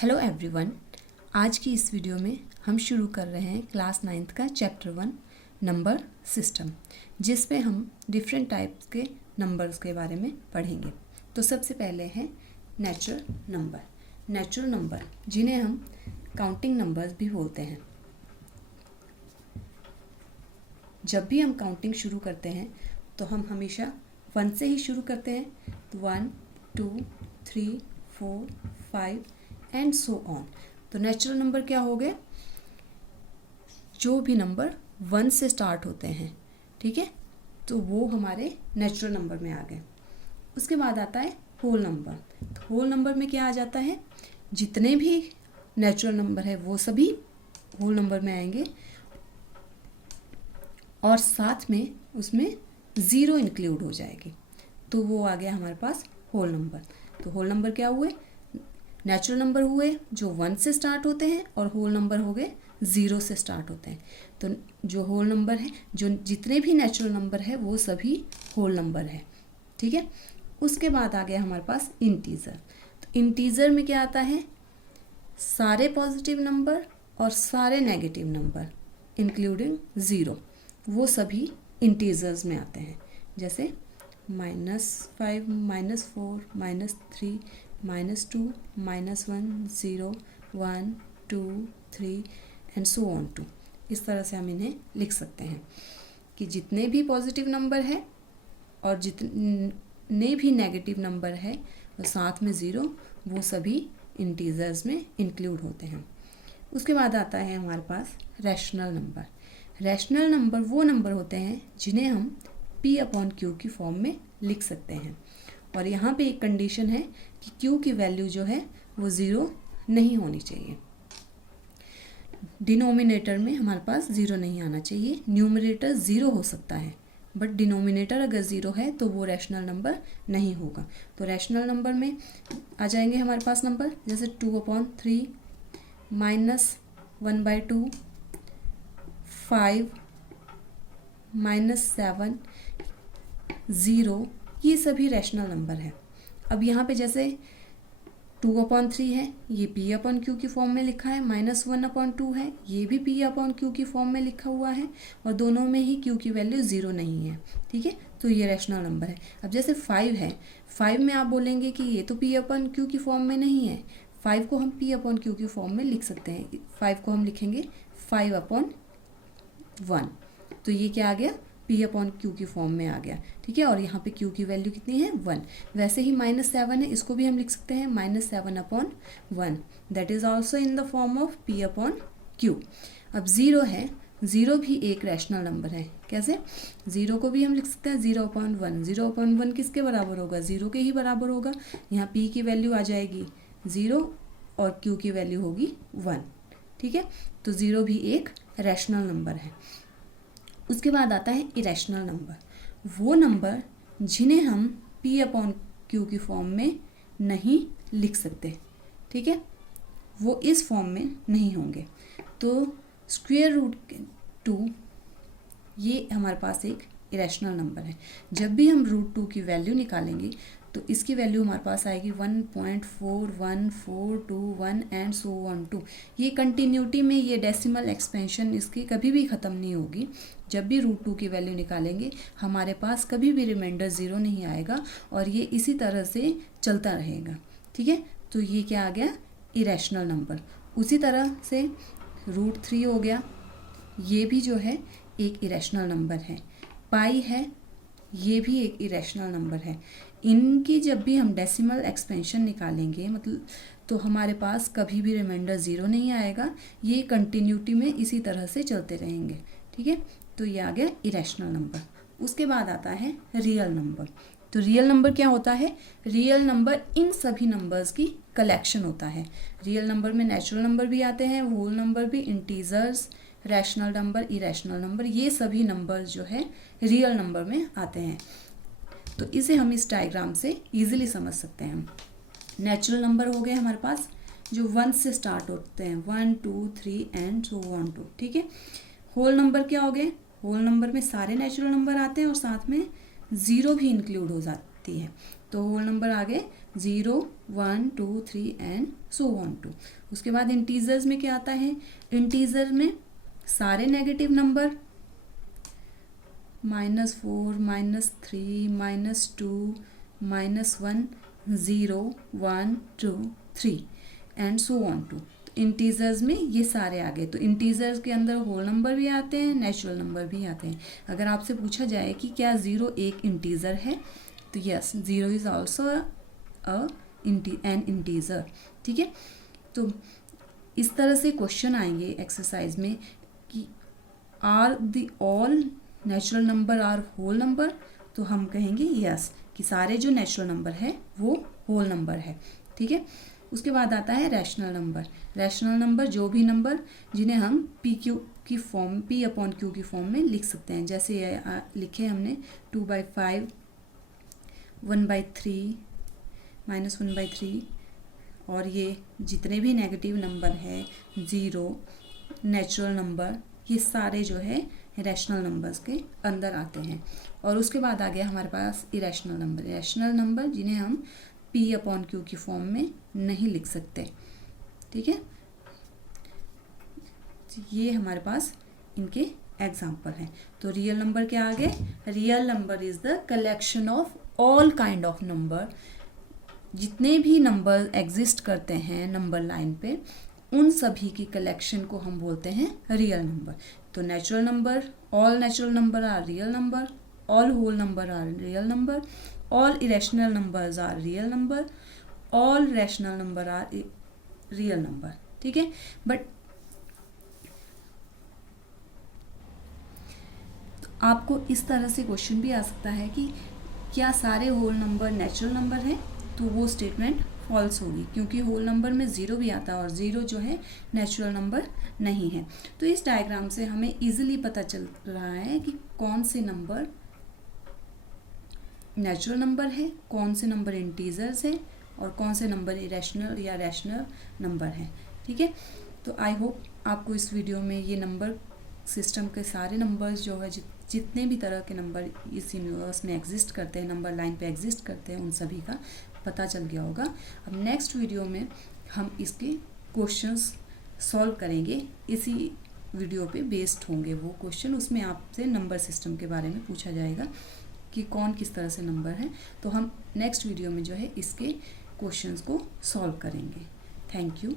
Hello everyone. आज की इस वीडियो में हम शुरू कर रहे हैं क्लास 9th का चैप्टर 1 नंबर सिस्टम, जिस पे हम डिफरेंट टाइप्स के नंबर्स के बारे में पढ़ेंगे। तो सबसे पहले है नेचुरल नंबर। नेचुरल नंबर जिन्हें हम काउंटिंग नंबर्स भी बोलते हैं। जब भी हम काउंटिंग शुरू करते हैं तो हम हमेशा 1 से ही शुरू करते हैं। तो 1, 2, 3, 4, 5 एंड सो ऑन। तो नेचुरल नंबर क्या हो गए? जो भी नंबर 1 से स्टार्ट होते हैं, ठीक है, तो वो हमारे नेचुरल नंबर में आ गए। उसके बाद आता है होल नंबर। तो होल नंबर में क्या आ जाता है? जितने भी नेचुरल नंबर है वो सभी होल नंबर में आएंगे और साथ में उसमें ज़ीरो इंक्लूड हो जाएगी, तो वो आ गया हमारे पास होल नंबर। तो होल नंबर क्या हुए? नेचुरल नंबर हुए जो 1 से स्टार्ट होते हैं और होल नंबर हो गए 0 से स्टार्ट होते हैं। तो जो होल नंबर है, जो जितने भी नेचुरल नंबर है वो सभी होल नंबर है, ठीक है। उसके बाद आ गया हमारे पास इंटीजर। तो इंटीजर में क्या आता है? सारे पॉजिटिव नंबर और सारे नेगेटिव नंबर इंक्लूडिंग 0, वो सभी इंटीजर्स में आते हैं। जैसे -5, -4, -3, -2, -1, 0, 1, 2, 3 एंड सो ऑन टू। इस तरह से हम इन्हें लिख सकते हैं कि जितने भी पॉजिटिव नंबर है और जितने भी नेगेटिव नंबर है और साथ में 0, वो सभी इंटीजर्स में इंक्लूड होते हैं। उसके बाद आता है हमारे पास रैशनल नंबर। रैशनल नंबर वो नंबर होते हैं जिन्हें हम P/Q की फॉर्म में लिख सकते हैं। और यहाँ पे एक कंडीशन है कि Q की वैल्यू जो है वो 0 नहीं होनी चाहिए। डिनोमिनेटर में हमारे पास 0 नहीं आना चाहिए। न्यूमरेटर 0 हो सकता है, बट डिनोमिनेटर अगर 0 है तो वो रैशनल नंबर नहीं होगा। तो रैशनल नंबर में आ जाएंगे हमारे पास नंबर जैसे 2/3, -1/2, 5, -7, 0, ये सभी रैशनल नंबर है। अब यहाँ पे जैसे 2/3 है, ये P/Q की फॉर्म में लिखा है। -1/2 है, ये भी P/Q की फॉर्म में लिखा हुआ है और दोनों में ही Q की वैल्यू 0 नहीं है, ठीक है। तो ये रैशनल नंबर है। अब जैसे 5 है, 5 में आप बोलेंगे कि ये तो P/Q की फॉर्म में नहीं है। 5 को हम P/Q की फॉर्म में लिख सकते हैं। 5 को हम लिखेंगे 5/1। तो ये क्या आ गया? P/Q की फॉर्म में आ गया, ठीक है। और यहाँ पे Q की वैल्यू कितनी है? 1। वैसे ही -7 है, इसको भी हम लिख सकते हैं -7/1। That is also in the form of P/Q। अब 0 है, 0 भी एक रैशनल नंबर है। कैसे? 0 को भी हम लिख सकते हैं 0/1। 0/1 किसके बराबर होगा? 0 के ही बराबर होगा। यहाँ P की वैल्यू आ जाएगी 0 और Q की वैल्यू होगी 1, ठीक है। तो 0 भी एक रैशनल नंबर है। उसके बाद आता है इरेशनल नंबर। वो नंबर जिन्हें हम P/Q की फॉर्म में नहीं लिख सकते, ठीक है, वो इस फॉर्म में नहीं होंगे। तो √2 ये हमारे पास एक इरेशनल नंबर है। जब भी हम √2 की वैल्यू निकालेंगे तो इसकी वैल्यू हमारे पास आएगी 1.41421 एंड सो ऑन टू। ये कंटिन्यूटी में ये डेसिमल एक्सपेंशन इसकी कभी भी ख़त्म नहीं होगी। जब भी √2 की वैल्यू निकालेंगे हमारे पास कभी भी रिमाइंडर 0 नहीं आएगा और ये इसी तरह से चलता रहेगा, ठीक है। तो ये क्या आ गया? Irrational number. उसी तरह से √3 हो गया, ये भी जो है एक इरेशनल नंबर है। पाई है, ये भी एक इरेशनल नंबर है। इनकी जब भी हम डेसिमल एक्सपेंशन निकालेंगे मतलब तो हमारे पास कभी भी रिमाइंडर 0 नहीं आएगा। ये कंटिन्यूटी में इसी तरह से चलते रहेंगे, ठीक है। तो ये आ गया इरेशनल नंबर। उसके बाद आता है रियल नंबर। तो रियल नंबर क्या होता है? रियल नंबर इन सभी नंबर्स की कलेक्शन होता है। रियल नंबर में नेचुरल नंबर भी आते हैं, होल नंबर भी, integers, rational number, irrational number, ये सभी नंबर जो है रियल नंबर में आते हैं। तो इसे हम इस डायग्राम से इजीली समझ सकते हैं। नेचुरल नंबर हो गए हमारे पास जो 1 से स्टार्ट होते हैं, 1, 2, 3 एंड सो ऑन टू, ठीक है। होल नंबर क्या हो गए? होल नंबर में सारे नेचुरल नंबर आते हैं और साथ में 0 भी इंक्लूड हो जाती है। तो होल नंबर आ गए 0 1 2 3 एंड सो ऑन टू। उसके बाद इंटीजर्स में क्या आता है, इंटीजर में सारे negative number -4 -3 -2 -1 0 1 2 3 and so on too. Integers में ये सारे आ गए। तो इंटीजर्स के अंदर होल नंबर भी आते हैं, नेचुरल नंबर भी आते हैं। अगर आपसे पूछा जाए कि क्या 0 एक इंटीजर है, तो yes, 0 is also an integer. ठीक है, तो इस तरह से क्वेश्चन आएंगे एक्सरसाइज में कि are the all natural number are whole number, तो हम कहेंगे यस कि सारे जो नेचुरल नंबर है वो होल नंबर है। ठीक है, उसके बाद आता है रैशनल नंबर। रैशनल नंबर जो भी नंबर जिन्हें हम पी क्यू की फॉर्म, पी अपॉन क्यू की फॉर्म में लिख सकते हैं। जैसे ये लिखे हमने 2/5, 1/3, -1/3, और ये जितने भी नेगेटिव नंबर है, 0, नेचुरल नंबर, ये सारे जो है रैशनल नंबर्स के अंदर आते हैं। और उसके बाद आ गया हमारे पास इरेशनल नंबर। इरेशनल नंबर जिन्हें हम पी अपॉन क्यू की फॉर्म में नहीं लिख सकते। ठीक है, ये हमारे पास इनके एग्जाम्पल हैं। तो रियल नंबर क्या आ गए, real number is the collection of all kind of number. जितने भी नंबर एग्जिस्ट करते हैं नंबर लाइन पे, उन सभी की कलेक्शन को हम बोलते हैं रियल नंबर। तो natural number, all natural number are real number, all whole number are real number, all irrational numbers are real number, all rational number are real number। ठीक है, बट आपको इस तरह से क्वेश्चन भी आ सकता है कि क्या सारे होल नंबर नेचुरल नंबर हैं, तो वो स्टेटमेंट फॉल्स होगी, क्योंकि होल नंबर में 0 भी आता है और 0 जो है नेचुरल नंबर नहीं है। तो इस डायग्राम से हमें इजीली पता चल रहा है कि कौन से नंबर नेचुरल नंबर है, कौन से नंबर इंटीजर्स हैं, और कौन से नंबर इरेशनल या रैशनल नंबर हैं। ठीक है, तो आई होप आपको इस वीडियो में ये नंबर सिस्टम के सारे नंबर्स जो है जितने भी तरह के नंबर इस यूनिवर्स में एग्जिस्ट करते हैं, नंबर लाइन पे एग्जिस्ट करते हैं, उन सभी का पता चल गया होगा। अब नेक्स्ट वीडियो में हम इसके क्वेश्चंस सॉल्व करेंगे। इसी वीडियो पे बेस्ड होंगे वो क्वेश्चन, उसमें आपसे नंबर सिस्टम के बारे में पूछा जाएगा कि कौन किस तरह से नंबर है। तो हम नेक्स्ट वीडियो में जो है इसके क्वेश्चंस को सॉल्व करेंगे। Thank you.